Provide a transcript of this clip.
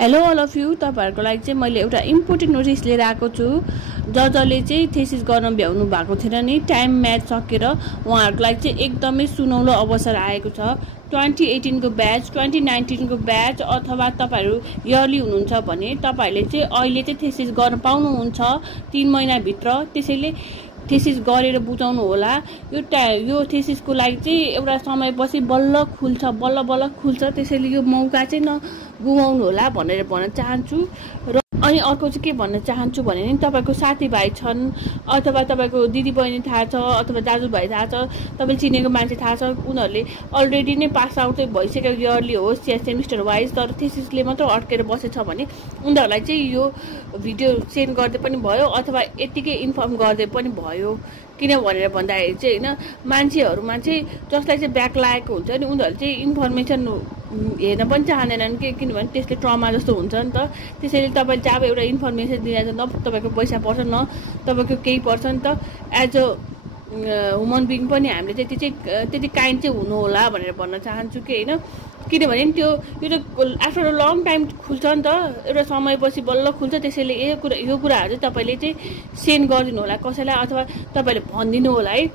Hello all of you, तपाईहरुको लागि चाहिँ मैले एउटा इम्पोर्टेन्ट नोटिस लिएर आएको छु। जसले चाहिँ थेसिस गर्न भ्याउनु भएको थिएन नि, टाइम म्याच सकेर उहाँहरुको लागि चाहिँ एकदमै सुनौलो अवसर आएको छ। 2018 को ब्याच, 2019 को ब्याच अथवा तपाईहरु इयरली हुनुहुन्छ भने तपाईहरुले चाहिँ अहिले चाहिँ थेसिस गर्न पाउनुहुन्छ 3 महिना भित्र। त्यसैले थेसिस गरेर बुझाउनु होला। यो थेसिसको लागि चाहिँ एउटा समयपछि बल्ल खुल्छ। त्यसैले यो मौका चाहिँ नगुमाउनु होला भनेर भन्न चाहन्छु। र अनि अर्को चाहिँ के भन्न चाहन्छु भने नि, तपाईको साथीभाइ छन् अथवा तपाईको दिदीबहिनी थाहा छ अथवा दाजुभाइ थाहा छ, तपाईले चिनेको मान्छे थाहा छ, उनीहरूले अलरेडी नै पास आउट चाहिँ भइसक्यो, इयरली होस् या सेमिस्टर वाइज, तर थेसिसले मात्र अड्केर बसेछ भने उनीहरूलाई चाहिँ यो भिडियो सेन्ड गर्दै पनि भयो अथवा यतिकै इन्फर्म गर्दै पनि भयो। किन भनेर भन्दाखेरि चाहिँ हैन, मान्छेहरुमा चाहिँ जसलाई चाहिँ ब्याक लागेको हुन्छ नि, उनीहरूले चाहिँ इन्फर्मेसन हेर्न पनि चाहँदैनन् किनभने त्यसले ट्रमा जस्तो हुन्छ नि त। त्यसैले तपाईले चाहिँ अब एउटा इन्फर्मेसन दिँदा न तपाईको पैसा पर्छ न तपाईको केही पर्छ नि त। एज अ ह्युमन बिङ पनि हामीले चाहिँ त्यति काइन्ड चाहिँ हुनु होला भनेर भन्न चाहन्छु कि हैन। किनभने यो त आफ्टर अ लङ टाइम खुल्छ नि त, एउटा समयपछि बल्ल खुल्छ। त्यसैले यो कुराहरु चाहिँ तपाईले चाहिँ सेन्ड गरिदिनु होला कसैलाई अथवा तपाईले भनिदिनु होला है।